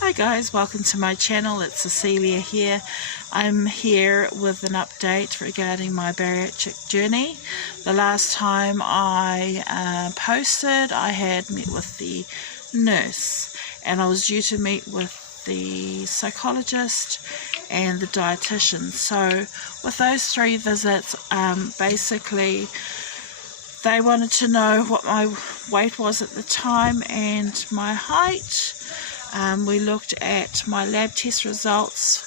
Hi guys, welcome to my channel. It's Cecilia here. I'm here with an update regarding my bariatric journey. The last time I posted, I had met with the nurse and I was due to meet with the psychologist and the dietitian. So with those three visits, basically they wanted to know what my weight was at the time and my height. We looked at my lab test results,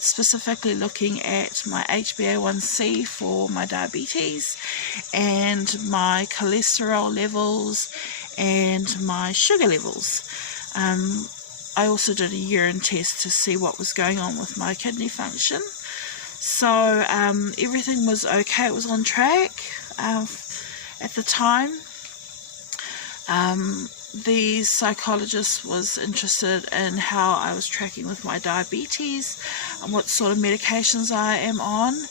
specifically looking at my HbA1c for my diabetes and my cholesterol levels and my sugar levels. I also did a urine test to see what was going on with my kidney function. So everything was okay, it was on track at the time. The psychologist was interested in how I was tracking with my diabetes and what sort of medications I am on,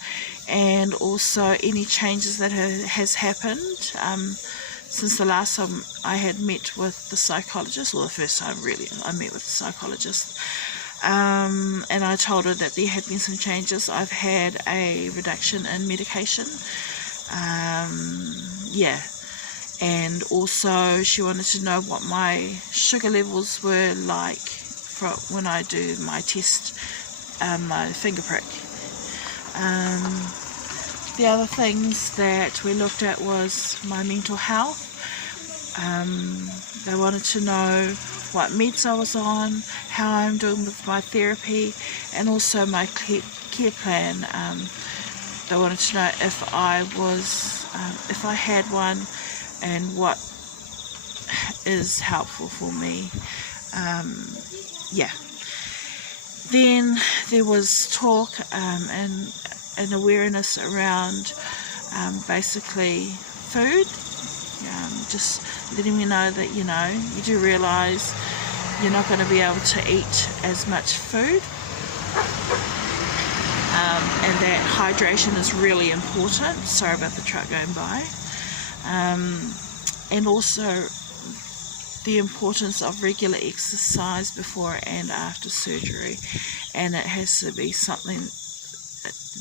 and also any changes that has happened since the last time I had met with the psychologist, or the first time really I met with the psychologist. And I told her that there had been some changes. I've had a reduction in medication. And also she wanted to know what my sugar levels were like when I do my test, my finger prick. The other things that we looked at was my mental health. They wanted to know what meds I was on, how I'm doing with my therapy, and also my care plan. They wanted to know if I had one, and what is helpful for me. Then there was talk and awareness around basically food, just letting me know that you do realize you're not going to be able to eat as much food, and that hydration is really important. Sorry about the truck going by. And also the importance of regular exercise before and after surgery, and it has to be something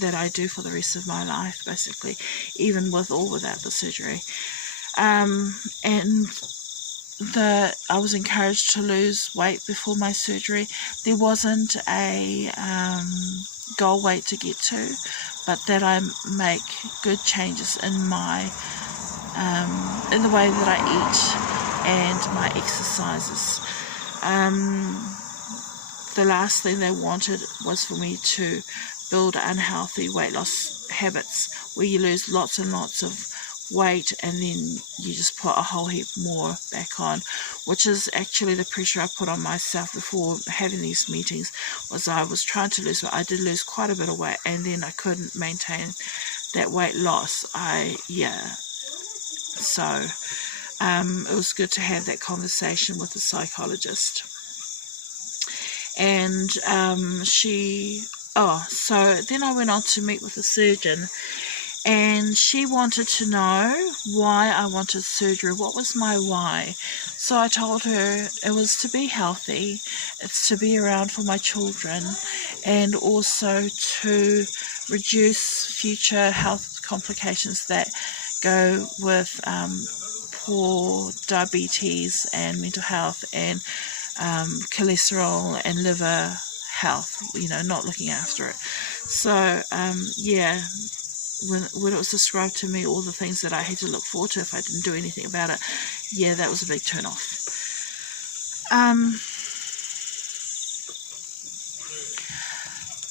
that I do for the rest of my life, basically, even with or without the surgery. And I was encouraged to lose weight before my surgery. There wasn't a goal weight to get to, but that I make good changes in in the way that I eat and my exercises. The last thing they wanted was for me to build unhealthy weight loss habits where you lose lots and lots of weight and then you just put a whole heap more back on, which is actually the pressure I put on myself before having these meetings. Was I was trying to lose weight. I did lose quite a bit of weight, and then I couldn't maintain that weight loss. So it was good to have that conversation with the psychologist. And so then I went on to meet with the surgeon, and she wanted to know why I wanted surgery. What was my why? So I told her it was to be healthy, it's to be around for my children, and also to reduce future health complications that go with poor diabetes and mental health and cholesterol and liver health, not looking after it. So when it was described to me all the things that I had to look forward to if I didn't do anything about it, that was a big turn off.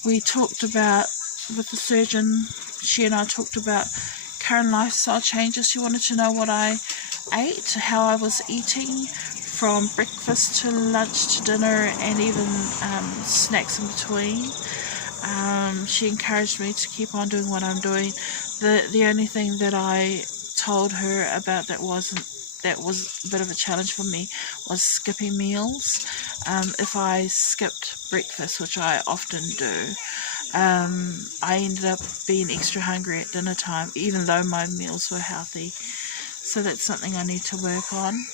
We talked about, with the surgeon, she and I talked about current lifestyle changes. She wanted to know what I ate, how I was eating, from breakfast to lunch to dinner, and even snacks in between. She encouraged me to keep on doing what I'm doing. The only thing that I told her about that was a bit of a challenge for me was skipping meals. If I skipped breakfast, which I often do, I ended up being extra hungry at dinner time, even though my meals were healthy. So that's something I need to work on.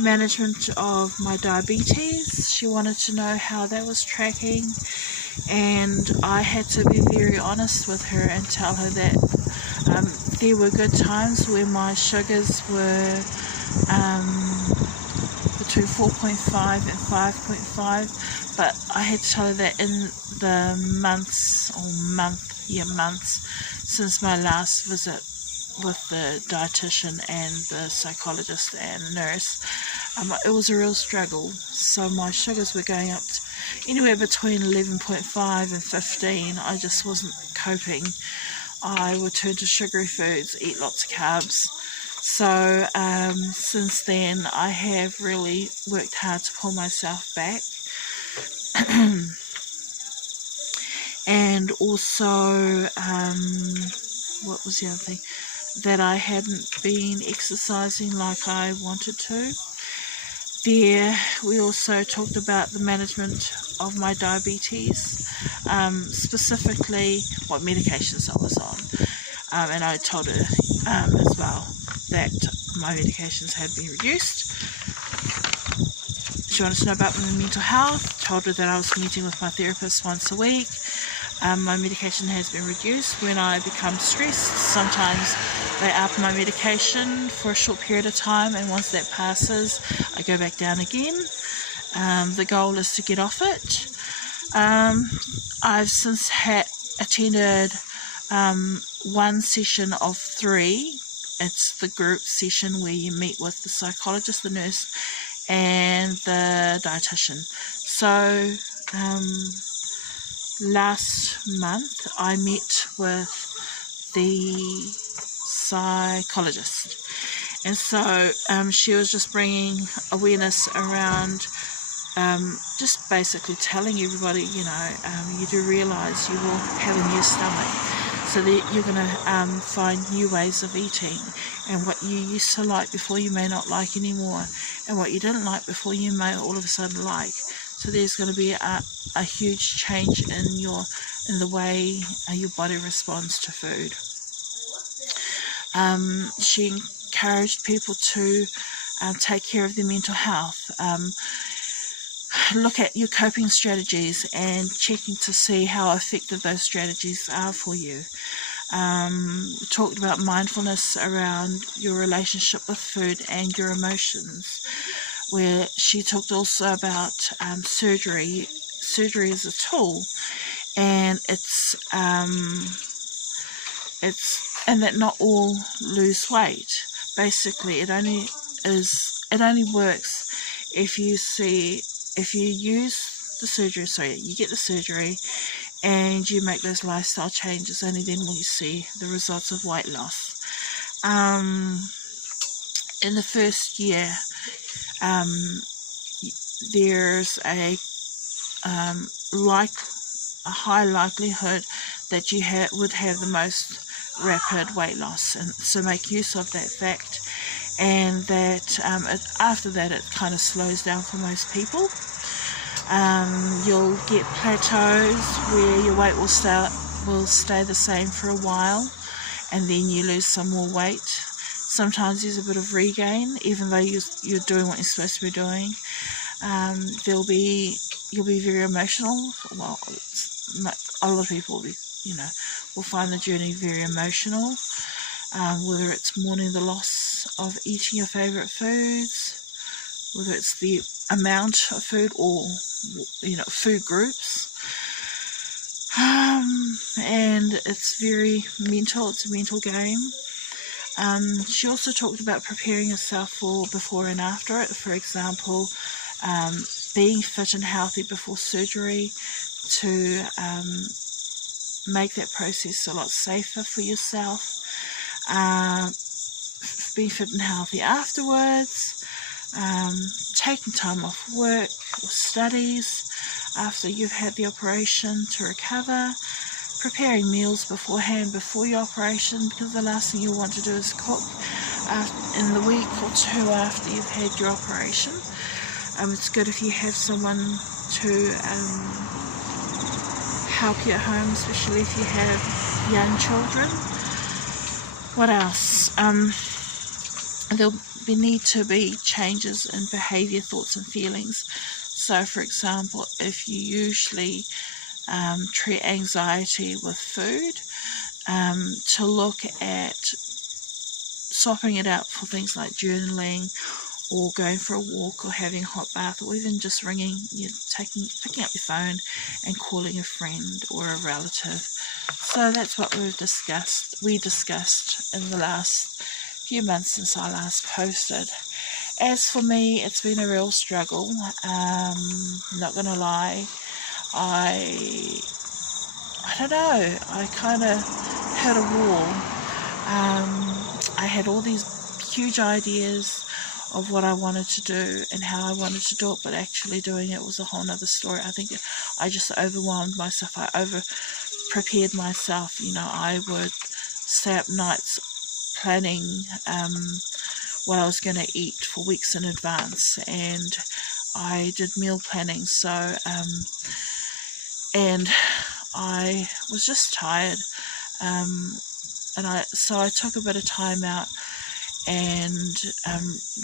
management of my diabetes. She wanted to know how that was tracking, and I had to be very honest with her and tell her that there were good times where my sugars were between 4.5 and 5.5, but I had to tell her that in the months since my last visit with the dietitian and the psychologist and nurse, it was a real struggle. So my sugars were going up to anywhere between 11.5 and 15. I just wasn't coping. I would turn to sugary foods, eat lots of carbs. So since then I have really worked hard to pull myself back. And also, what was the other thing? That I hadn't been exercising like I wanted to. There, we also talked about the management of my diabetes, specifically what medications I was on. And I told her as well that my medications had been reduced. She wanted to know about my mental health. Told her that I was meeting with my therapist once a week. My medication has been reduced. When I become stressed, sometimes they up my medication for a short period of time, and once that passes, I go back down again. The goal is to get off it. I've since attended one session of 3. It's the group session where you meet with the psychologist, the nurse, and the dietitian. So last month I met with the psychologist, and so she was just bringing awareness around just basically telling everybody, you do realize you will have a new stomach, so that you're going to find new ways of eating, and what you used to like before you may not like anymore, and what you didn't like before you may all of a sudden like. So there's going to be a huge change in the way your body responds to food. She encouraged people to take care of their mental health. Look at your coping strategies and checking to see how effective those strategies are for you. We talked about mindfulness around your relationship with food and your emotions, where she talked also about surgery. Surgery is a tool, and it's and that not all lose weight. Basically, it only works if you use the surgery. You get the surgery and you make those lifestyle changes. Only then will you see the results of weight loss. In the first year, there's a high likelihood that you would have the most rapid weight loss, and so make use of that fact, and that after that it kind of slows down for most people. You'll get plateaus where your weight will stay the same for a while, and then you lose some more weight. Sometimes there's a bit of regain, even though you're doing what you're supposed to be doing. You'll be very emotional. Well, a lot of people will find the journey very emotional, whether it's mourning the loss of eating your favourite foods, whether it's the amount of food or food groups, and it's very mental. It's a mental game. She also talked about preparing yourself for before and after it. For example, being fit and healthy before surgery to make that process a lot safer for yourself. Being fit and healthy afterwards, taking time off work or studies after you've had the operation to recover, preparing meals beforehand before your operation, because the last thing you want to do is cook in the week or 2 after you've had your operation. It's good if you have someone to help you at home, especially if you have young children. What else? there need to be changes in behaviour, thoughts and feelings. So for example, if you usually treat anxiety with food, to look at swapping it out for things like journaling or going for a walk or having a hot bath, or even just picking up your phone and calling a friend or a relative. So that's what we discussed in the last few months since I last posted. As for me, it's been a real struggle. Not gonna lie, I don't know, I kind of hit a wall. I had all these huge ideas of what I wanted to do and how I wanted to do it, but actually doing it was a whole nother story. I think I just overwhelmed myself. I over prepared myself. I would stay up nights planning what I was going to eat for weeks in advance, and I did meal planning. So and I was just tired, so I took a bit of time out, and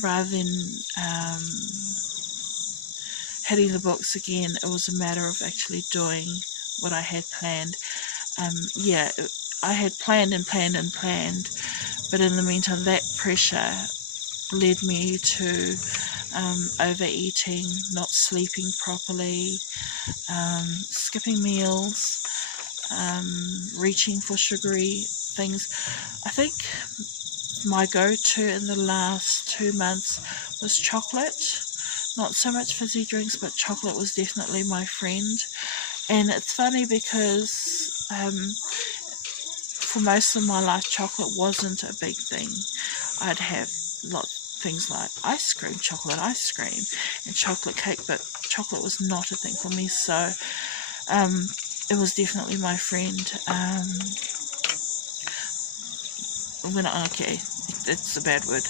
rather than hitting the books again, it was a matter of actually doing what I had planned. I had planned, but in the meantime that pressure led me to overeating, not sleeping properly, skipping meals, reaching for sugary things. I think my go-to in the last 2 months was chocolate. Not so much fizzy drinks, but chocolate was definitely my friend. And it's funny because for most of my life chocolate wasn't a big thing. I'd have things like chocolate ice cream and chocolate cake, but chocolate was not a thing for me. So it was definitely my friend. That's a bad word,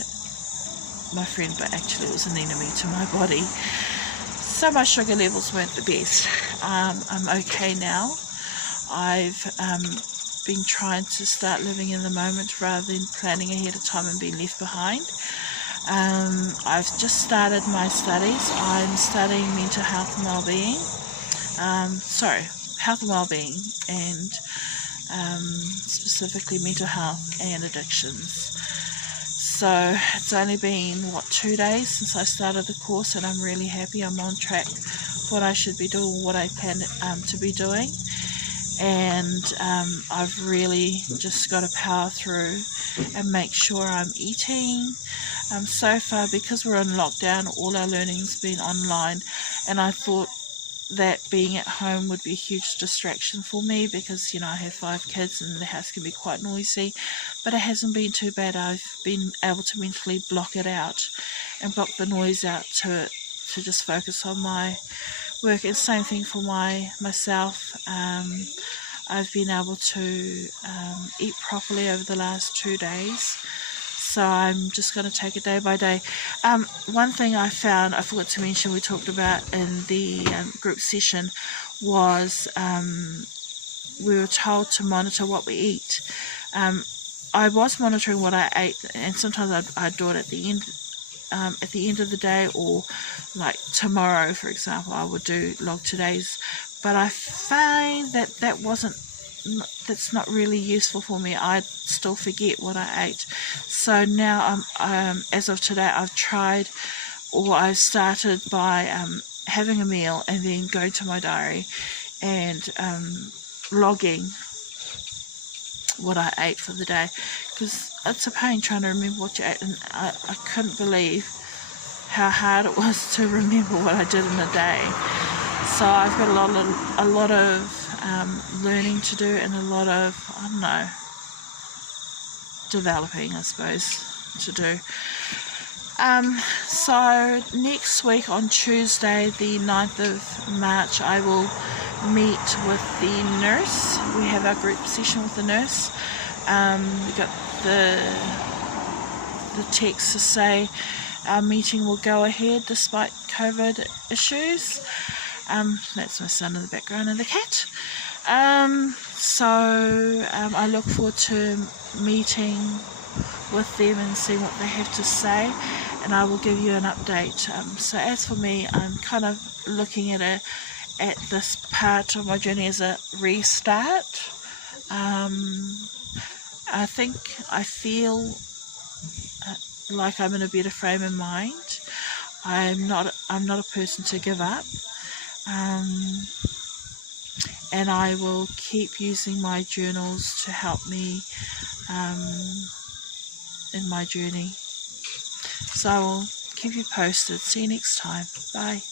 my friend, but actually it was an enemy to my body. So my sugar levels weren't the best. I'm okay now. I've been trying to start living in the moment rather than planning ahead of time and being left behind. I've just started my studies. I'm studying mental health and well-being. Health and well-being, and specifically mental health and addictions. So it's only been 2 days since I started the course, and I'm really happy. I'm on track for what I should be doing, what I plan to be doing, and I've really just got to power through and make sure I'm eating. So far, because we're in lockdown, all our learning's been online, and I thought that being at home would be a huge distraction for me because I have 5 kids and the house can be quite noisy, but it hasn't been too bad. I've been able to mentally block it out and block the noise out to just focus on my work. And same thing for myself. I've been able to eat properly over the last 2 days. So I'm just going to take it day by day. One thing I found, I forgot to mention, we talked about in the group session, was we were told to monitor what we eat. I was monitoring what I ate, and sometimes I'd do it at the end of the day, or like tomorrow, for example, I would do log today's. But I find that's not really useful for me. I still forget what I ate. So now, as of today, I've started by having a meal and then going to my diary and logging what I ate for the day, because it's a pain trying to remember what you ate, and I couldn't believe how hard it was to remember what I did in a day. So I've got a lot of learning to do, and a lot of, developing, I suppose, to do. So next week on Tuesday, the 9th of March, I will meet with the nurse. We have our group session with the nurse. We got the text to say our meeting will go ahead despite COVID issues. That's my son in the background and the cat. So I look forward to meeting with them and see what they have to say, and I will give you an update. So as for me, I'm kind of looking at this part of my journey as a restart. I feel like I'm in a better frame of mind. I'm not a person to give up, and I will keep using my journals to help me in my journey. So I will keep you posted. See you next time. Bye.